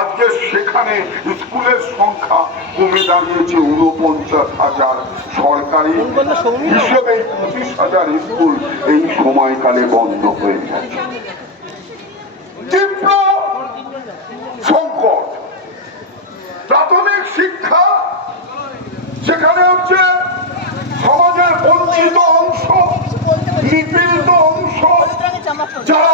আজকে সেখানে স্কুলের সংখ্যা কমে দাঁড়িয়েছে উনপঞ্চাশ হাজার। সরকারি হিসেবে পঁচিশ হাজার স্কুল এই সময়কালে বন্ধ হয়ে গেছে। তীব্র সংকট। প্রাথমিক শিক্ষা সেখানে হচ্ছে সমাজের বঞ্চিত অংশ, নিপীড়িত অংশ, যারা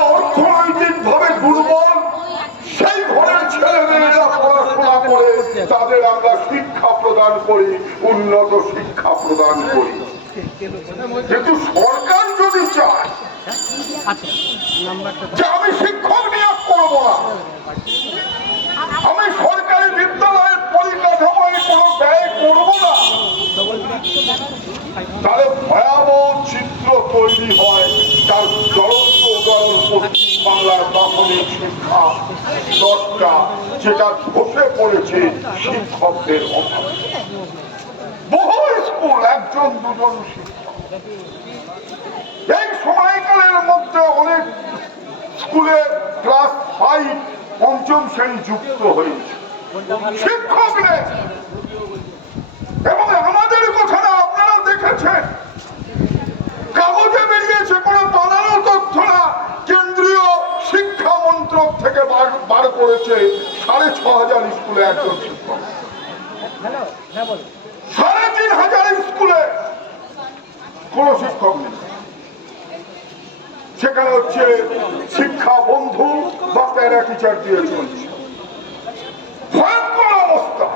তাদের আমরা শিক্ষা প্রদান করি, উন্নত শিক্ষা প্রদান করি। কিন্তু সরকার যদি চায় আমি শিক্ষক নিয়োগ করব না, আমি সরকারি বিদ্যালয়ের পরিকাঠামোয় কোনো ব্যয় করব না, তাহলে ভয়াবহ চিত্র তৈরি হয়, তার জ্বলন্ত উদাহরণ পশ্চিম বাংলার প্রাথমিক শিক্ষা স্তরটা যেটা ধসে পড়েছে শিক্ষকদের অভাবে। বহু স্কুল, একজন, দুজন শিক্ষক। এই সময়কালের মধ্যে অনেক স্কুলে ক্লাস ফাইভ, পঞ্চম শ্রেণি যুক্ত হয়েছে। শিক্ষক এবং আমাদের কথা আপনারা দেখেছেন। কাগজে বেরিয়েছে কোন করেছে সাড়ে ছ হাজার স্কুলে একজন সাড়ে তিন হাজার স্কুলে কোন শিক্ষক নেই। সেখানে হচ্ছে শিক্ষা বন্ধু বা প্যারা টিচার দিয়ে চলছে। ভয়ঙ্কর অবস্থা।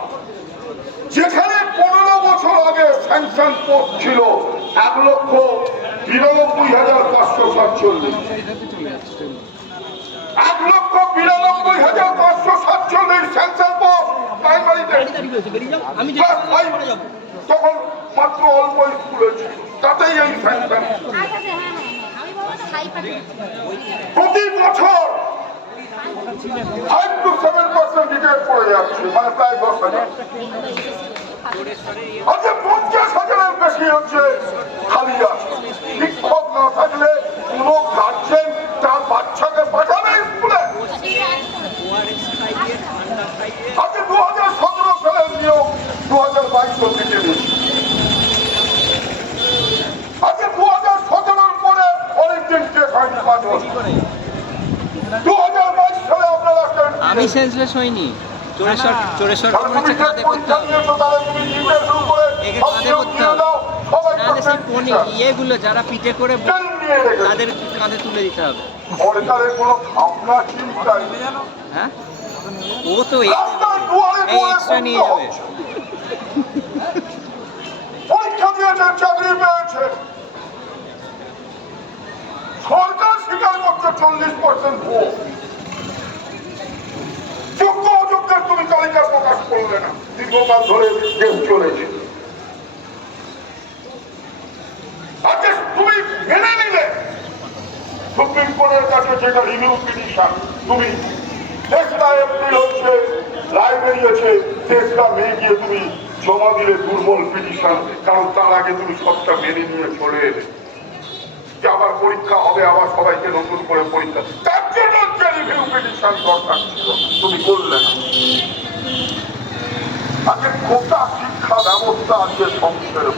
যেখানে পনেরো বছর আগে স্যাংশন পোস্ট ছিল এক লক্ষ বিরানব্বই হাজার পাঁচশো সাতচল্লিশ। এক প্রাইমারিতে আমি যে Class five তখন মাত্র অল্প স্কুলে ছিল তাতেই এই হ্যাঁ হ্যাঁ প্রতি বছর five to seven percent retire পড়ে যাচ্ছে মানে প্রায় দশ হাজার। আচ্ছা পঞ্চাশ হাজারের বেশি হচ্ছে খালি আছে শিক্ষক না থাকলে কোনো গার্জেন তার বাচ্চাকে পাঠাবে স্কুলে আচ্ছা দু হাজার সতেরো সালের নিয়োগ দু হাজার বাইশ থেকে নিয়েছে আচ্ছা দু হাজার সতেরোর পরে অনেকদিন শেষ হয়নি পাঁচ বছর দু হাজার বাইশ সালে আপনারা একটা আমি সেন্সলেস হইনি। চোরেশ্বর চোরেশ্বর কাঁধে করতে একে কাঁধে করতে নাহলে সেই পনি ইয়েগুলো যারা পিঠে করে তাদের কাঁধে তুলে দিতে হবে। হ্যাঁ? ও তো এই এক্সট্রা নিয়ে যাবে। পরীক্ষা দিয়েছে চাকরি পেয়েছে সরকার স্বীকার করছে চল্লিশ পার্সেন্ট ভোট। যোগ্য অযোগ্যের তুমি তালিকা প্রকাশ করলে না। দীর্ঘকাল ধরে দেশ চলেছে। তুমি মেনে নিলে। সুপ্রিম কোর্টের কাছে যেটা রিভিউ পিটিশন তুমি তেসরা এপ্রিল হচ্ছে, রায় বেরিয়েছে তেসরা মে গিয়ে তুমি জমা দিলে দুর্বল পিটিশন কারণ তার আগে তুমি সবটা মেনে নিয়ে চলে এলে। আবার পরীক্ষা হবে, আবার সবাইকে নতুন করে পরীক্ষা তার জন্য তুমি করলে না। আজকে গোটা শিক্ষা ব্যবস্থা আজকে সংসারের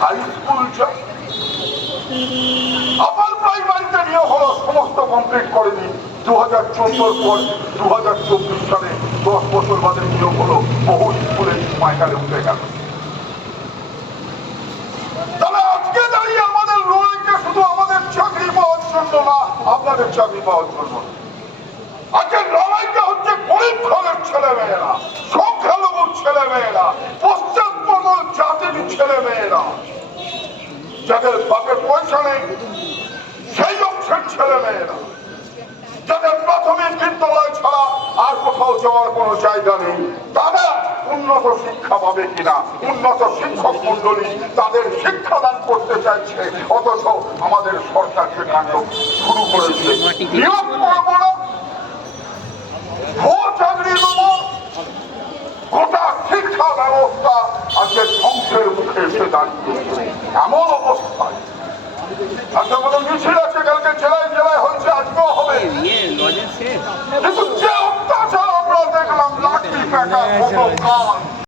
হাই স্কুল আবার প্রাইমারিতে নিয়ে হলো, সমস্ত কমপ্লিট করেনি। দু হাজার চোদ্দোর পর দু হাজার চব্বিশ সালে দশ বছর বাদে নিয়োগ হলো, বহু স্কুলে মাইকালে উঠে গেল। তাহলে আপনাদের চাকরি পাওয়ার জন্য। আজকে লড়াইটা হচ্ছে গরিব ঘরের ছেলে মেয়েরা সংখ্যালঘুর ছেলে মেয়েরা পশ্চাৎপদ জাতির ছেলে মেয়েরা যাদের বাপের পয়সা নেই, সেই অংশের ছেলে মেয়েরা যাদের প্রাথমিক বিদ্যালয় ছাড়া আর কোথাও যাওয়ার কোনো জায়গা নেই তারা উন্নত শিক্ষা পাবে কিনা? উন্নত শিক্ষক মন্ডলী তাদের শিক্ষাদান করতে চাইছে, অথচ আমাদের সরকার সে কাণ্ড শুরু করেছে। নিয়োগ করব না ভুয়ো চাকরি দেবো গোটা শিক্ষা ব্যবস্থা আজকে ধ্বংসের মুখে এসে দাঁড়িয়েছে এমন অবস্থায় আজকে কোনো মিছিল আছে, কালকে জেলায় জেলায় হচ্ছে, আজকেও হবে। কিন্তু যে অত্যাচার